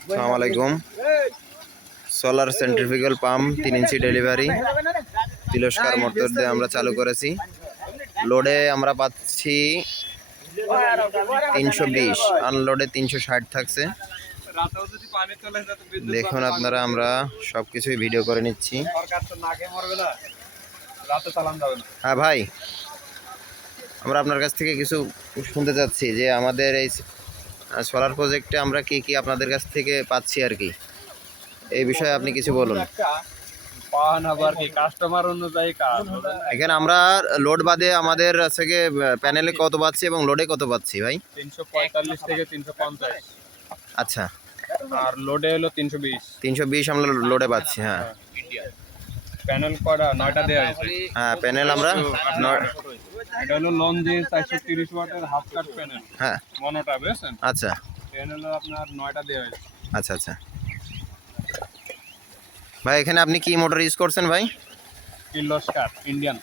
আসসালামু আলাইকুম। Solar centrifugal pump 3 ইঞ্চি delivery তিরস্কার মোটর দিয়ে আমরা চালু করেছি। লোডে আমরা পাচ্ছি 320, আনলোডে 360 থাকছে। দেখুন আপনারা, আমরা সবকিছুই ভিডিও করে নিচ্ছি। হ্যাঁ ভাই, আমরা আপনার কাছ থেকে কিছু শুনতে চাচ্ছি যে আমাদের এই সোলার প্রজেক্টে আমরা কি কি আপনাদের কাছ থেকে পাচ্ছি আর কি, এই বিষয়ে আপনি কিছু বলুন। কাস্টমার অনুযায়ী কাজ এখানে আমরা লোড বাদে আমাদের থেকে প্যানেলে কত পাচ্ছি এবং লোডে কত পাচ্ছি ভাই? 345 থেকে 350। আচ্ছা, আর লোডে হলো 320। 320 আমরা লোডে পাচ্ছি। হ্যাঁ, প্যানেল করা 9টা দেওয়া হয়েছে। হ্যাঁ প্যানেল আমরা এটা হলো লঞ্জে 430 ওয়াটের হাফ কাট প্যানেল। হ্যাঁ মনোটা বুঝছেন? আচ্ছা প্যানেল হলো আপনার 9টা দেওয়া হয়েছে। আচ্ছা আচ্ছা ভাই, এখানে আপনি কি মোটর ইউজ করছেন ভাই? কির্লোস্কার ইন্ডিয়ান।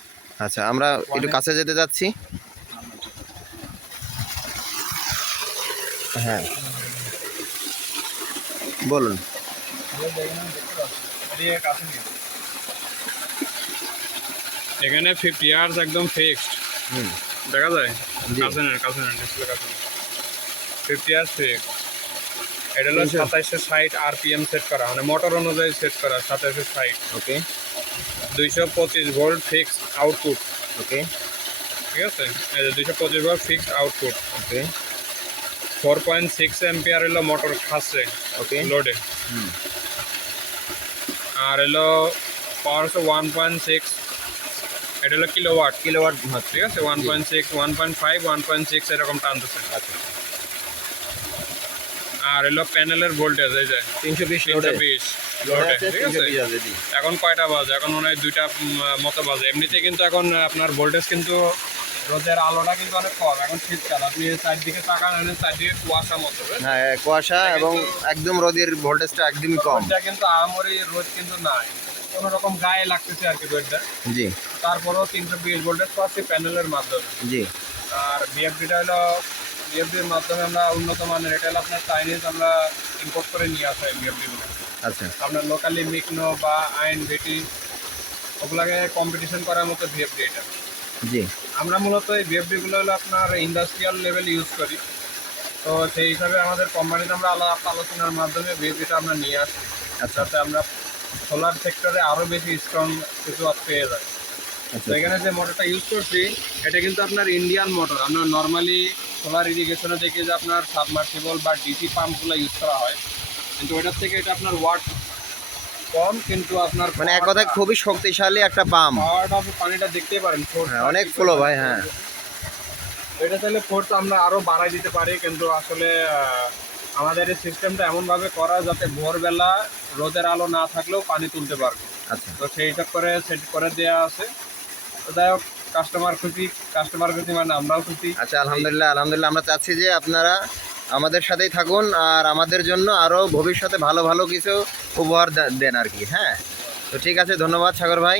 আচ্ছা, আমরা একটু কাছে যেতে যাচ্ছি। হ্যাঁ বলুন। এখানে 50 ইয়ার্স একদম ফিক্সড। দেখা যায়? কাছে নেন ডিসপ্লে কাছে। 50 ইয়ার্স ফিক্সড। এটা হলো 2760 আরপিএম সেট করা, মানে মোটর অনুযায়ী সেট করা 2760। ওকে, 225 ভোল্ট ফিক্সড আউটপুট। ওকে, ঠিক আছে, এই যে 225 ভোল্ট ফিক্সড আউটপুট। ওকে, 4.6 অ্যাম্পিয়ার হলো মোটর খাচ্ছে ওকে, লোডে। আর হলো পাওয়ার হচ্ছে 1.6, এটা হলো কিলোওয়াট। ঠিক আছে, 1.6 1.5 1.6 এরকম টানতেছে। আচ্ছা, আর হলো প্যানেলের ভোল্টেজ এই যে 320 লোডে। ঠিক আছে, 320 এখন কয়টা বাজে? এখন মনে হয় 2টা মতো বাজে। এমনিতে কিন্তু এখন আপনার ভোল্টেজ কিন্তু রোদের আলোটা কিন্তু অনেক কম। এখন শীতকাল, আপনি চারদিকে তাকান, চারদিকে কুয়াশা মতো। হ্যাঁ, কুয়াশা এবং একদম রোদের ভোল্টেজটা একদমই কম। এটা কিন্তু আহামরি রোদ কিন্তু নাই, কোনো রকম গায়ে লাগতেছে আর কি রোদটা। জি, তারপরেও 320 ভোল্টেজ পাচ্ছি প্যানেলের মাধ্যমে। জি, আর বিএফডিটা হলো বিএফডির মাধ্যমে আমরা উন্নত মানের, এটা হলো আপনার চাইনিজ আমরা ইম্পোর্ট করে নিয়ে আসা বিএফডিগুলো। আচ্ছা, আপনার লোকালি মিকনো বা আইন ভিটি ওগুলাকে কম্পিটিশন করার মতো বিএফডি এটা। জি, আমরা মূলত এই বিএফডিগুলো হলো আপনার ইন্ডাস্ট্রিয়াল লেভেল ইউজ করি। তো সেই হিসাবে আমাদের কোম্পানিতে আমরা আলোচনার মাধ্যমে বিএফডিটা আমরা নিয়ে আসি, যাতে আমরা সোলার সেক্টরে আরও বেশি স্ট্রং কিছু পেয়ে যাই। তো এখানে যে মোটরটা ইউজ করছি এটা কিন্তু আপনার ইন্ডিয়ান মোটর। আমরা নর্মালি সোলার ইরিগেশনে দেখি যে আপনার সাবমার্সিবল বা ডিসি পাম্পগুলো ইউজ করা হয়, কিন্তু ওটার থেকে এটা আপনার ওয়াট কম, কিন্তু আপনার মানে এক কথায় খুবই শক্তিশালী একটা পাম্প। পাওয়ারটা পানিটা দেখতেই পারেন, অনেক ফ্লো ভাই। হ্যাঁ, এটা তাহলে ফোর্স আমরা আরও বাড়াই দিতে পারি, কিন্তু আসলে আমাদের এই সিস্টেমটা এমনভাবে করা যাতে ভোরবেলা রোদের আলো না থাকলেও পানি তুলতে পারবে। আচ্ছা, তো সেই হিসাব করে সেট করে দেওয়া আছে। তো যাই হোক, কাস্টমার খুশি মানে আমরাও খুশি। আচ্ছা, আলহামদুলিল্লাহ আলহামদুলিল্লাহ। আমরা চাচ্ছি যে আপনারা আমাদের সাথেই থাকুন আর আমাদের জন্য আরও ভবিষ্যতে ভালো ভালো কিছু উপহার দেন আর কি। হ্যাঁ, তো ঠিক আছে, ধন্যবাদ সাগর ভাই।